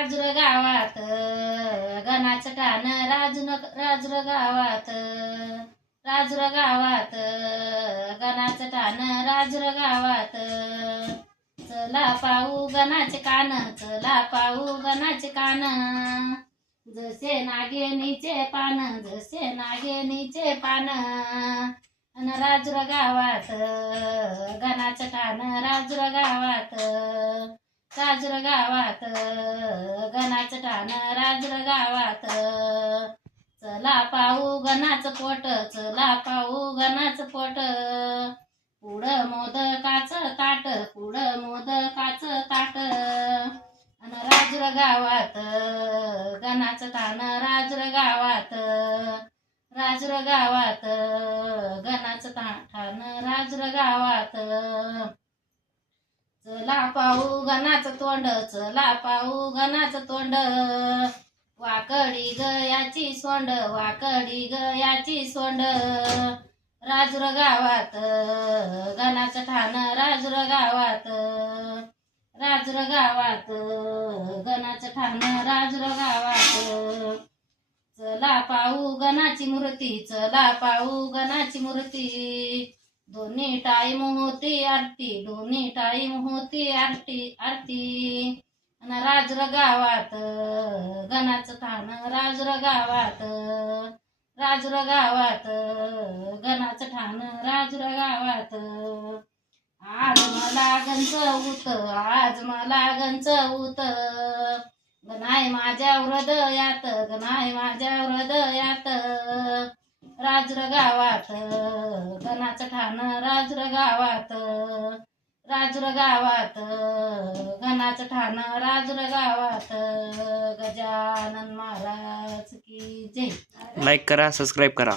राजुर गावात गणाचं ठाण राजुर गावात राजुर गावात गणाचं ठाण राजुर गावात चला पाहू गणाचे कान चला पाहू गणाचे कान जसे नागिनीचे पान जसे नागिनीचे पान अन राजुर गावात गणाचं ठाण राजुर गावात राजुर गावात गणाचं ठाण राजुर गावात चला पाहू गणाचं पोट चला पाहू गणाचं पोट पुढं मोदकाचं ताट पुढं मोदकाचं ताट अन राजुर गावात गणाचं ठाण राजुर गावात राजुर गावात गणाचं ठाण राजुर गावात चला पाहू गणाचं तोंड चला पाहू गणाचं तोंड वाकडी गयाची सोंड वाकडी गयाची सोंड राजुर गावात गणाचं ठाण राजुर गावात राजुर गावात गणाचं ठाण राजुर गावात चला पाहू गणाची मूर्ती चला पाहू गणाची मूर्ती दोन्ही टाईम होती आरती दोन्ही टाईम होती आरती आरती अन राजुर गावात गणाचं ठाण राजुर गावात राजुर गावात गणाचं ठाण राजुर गावात आज मला गंचवूत आज मला गंचवूत गणाय माझ्या हृदयात गणाय माझ्या हृदयात राजुर गावात गणाचं ठाण राजुर गावात राजुर गावात गणाचं ठाण राजुर गावात गजानन महाराज की जय. लाईक करा, सबस्क्राईब करा.